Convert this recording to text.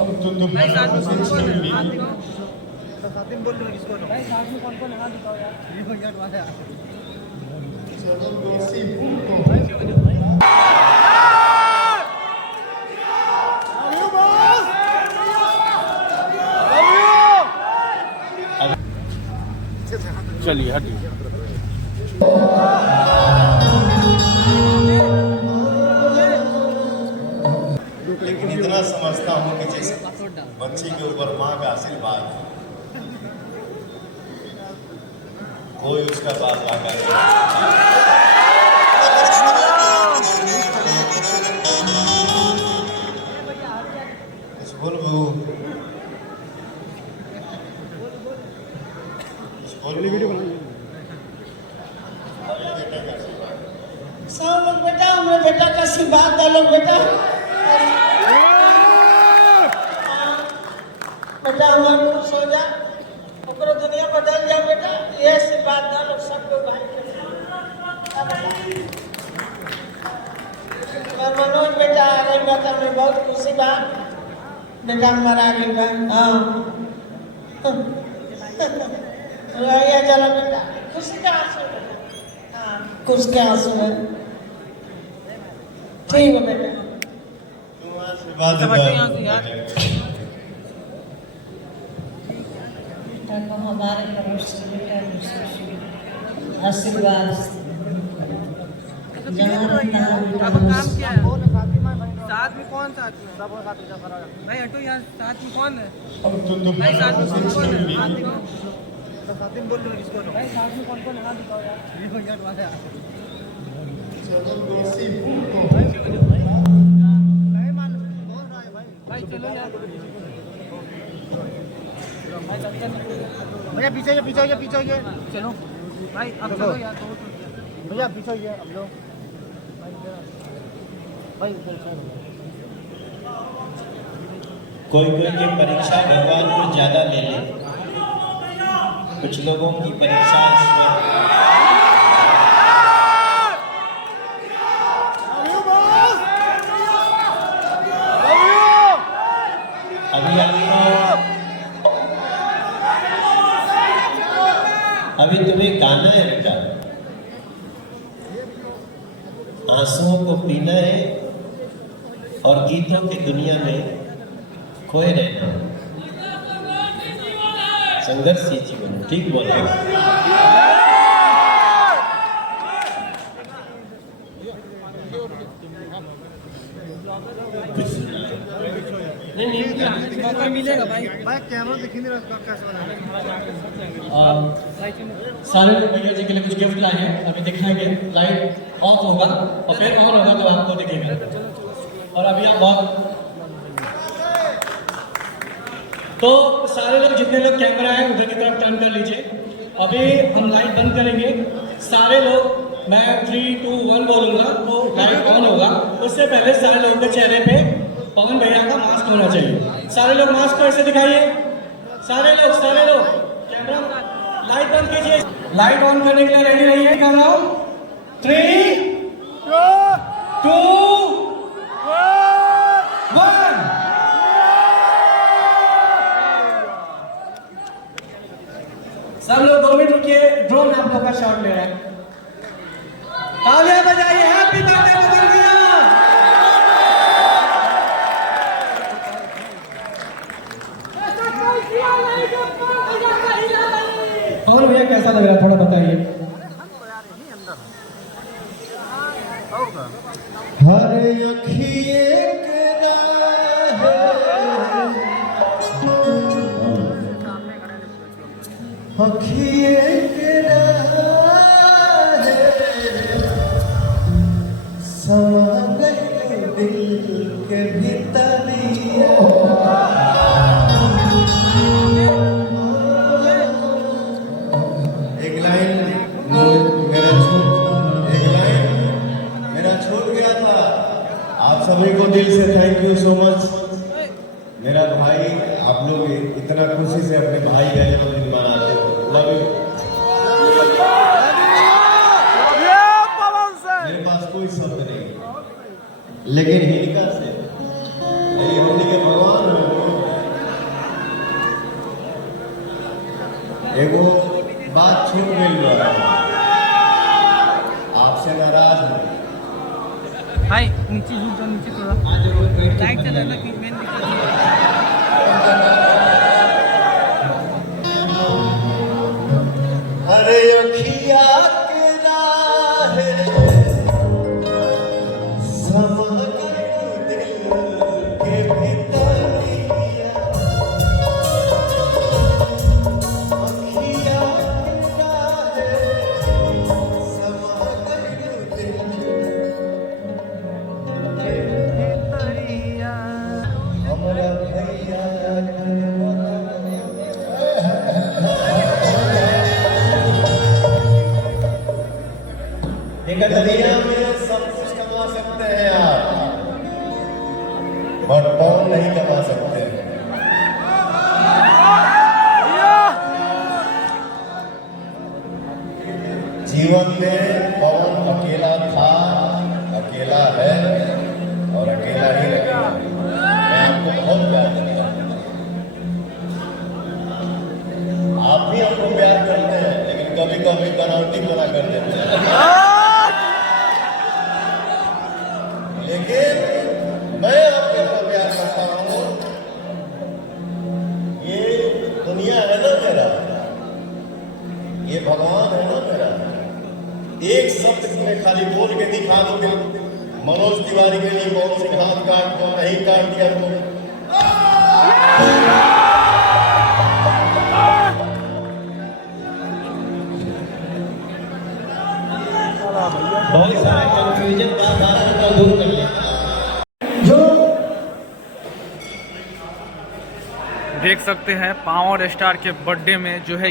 अब तो दोबारा कोशिश करेंगे। बोल रहे किसको भाई साथ में कौन कौन है दिखाओ यार ये भैया वाला है चलो दोस्ती भूल चलिए हटिए। लेकिन इतना समझता हूँ कि जैसे बच्ची के ऊपर माँ का आशीर्वाद है, कोई उसका बात लागा नहीं। बोल सब लोग बेटा हमारे बेटा का आशीर्वाद डालो बेटा बेटा हमारे खुश हो जा ओकरो दुनिया बदल जा बेटा ये आशीर्वाद डालो सब लोग भाई और मनोज बेटा आ गई बात हमें बहुत खुशी बा बेटा हमारा आ गई बा हाँ ये चलो बेटा खुशी का आंसू हाँ खुश के आंसू है ठीक है बेटा आशीर्वाद को हमारे तरफ से बेटा आशीर्वाद अब काम क्या है साथ में कौन साथ में भाई हटो यार साथ में कौन है अब तो भाई दोबारा साथ में कोशिश कौन है करेंगे। बोल रहे किसको भाई साथ में कौन कौन है दिखाओ यार ये भैया वाला है चलो दोस्ती भूल भाई चलो यार भैया पीछे चलो भाई अब चलो यार भैया पीछे अब लो भाई कोई कोई की परीक्षा भगवान को ज्यादा ले ले, कुछ लोगों की परीक्षा इसमें अभी तुम्हें गाना है बेटा, आंसुओं को पीना है और गीतों की दुनिया में खोए रहना। संघर्ष ही जीवन, ठीक बोला। मौका मिलेगा भाई कैमरा दिखेंगे कैसे सारे लोग भैया जी के लिए कुछ गिफ्ट लाए हैं, अभी दिखाएंगे। लाइट ऑफ होगा और फिर ऑन होगा तो आपको दिखेगा। और अभी आप बहुत तो सारे लोग जितने लोग कैमरा है उधर की तरफ टर्न कर लीजिए। अभी हम लाइट बंद करेंगे, सारे लोग मैं 3, 2, 1 बोलूंगा तो लाइट ऑन होगा। उससे पहले सारे लोगों के चेहरे पे पवन भैया का मास्क होना चाहिए। सारे लोग मास्क को ऐसे दिखाइए, सारे लोग कैमरा लाइट बंद कीजिए। लाइट ऑन करने के लिए रेडी रहिए। कैमरा 3, 2, 1। सब लोग 2 मिनट रुकिए, ड्रोन आप लोग का शॉट ले रहा है। तालियां बजाइए, हैप्पी बर्थडे पवन भैया। पवन भैया कैसा लग रहा है थोड़ा बताइए। हर अखिए के अखिए के समा गए दिल के भीतरिया। एक लाइन मेरा छूट गया था। आप सभी को दिल से थैंक यू सो मच। मेरा भाई, आप लोग इतना खुशी से अपने भाई का जन्मदिन मनाते हो, लव यू। मेरे पास कोई शब्द नहीं, लेकिन हिनका से हमने के भगवान एगो बात छूट गई बा, आपसे नाराज हूँ। भाई नीचे झुक जाओ, नीचे थोड़ा लाइट चलाना कि मेन दिक्कत है। अरे अखिया के राह समा गई दिल के भितरिया, अखिया के राह समा गई दिल के भितरिया, हमरा भैया दुनिया में सब कुछ कमा सकते हैं आप, बट पवन नहीं कमा सकते। जीवन में पवन अकेला था, अकेला है और अकेला ही रहेगा। मैं आपको बहुत प्यार करता हूँ, आप भी हमको प्यार करते हैं, लेकिन कभी कभी बनावटी बना कर देते हैं। लेकिन मैं आपके ऊपर प्यार करता हूँ। ये दुनिया है ना मेरा, ये भगवान है ना मेरा। एक शब्द में खाली बोल के दिखा दो कि मनोज तिवारी के लिए कौन से हाथ काट दो, नहीं काट दिया तो बहुत सारा कंफ्यूजन था, दूर कर लिया। देख सकते हैं पावर स्टार के बर्थडे में जो है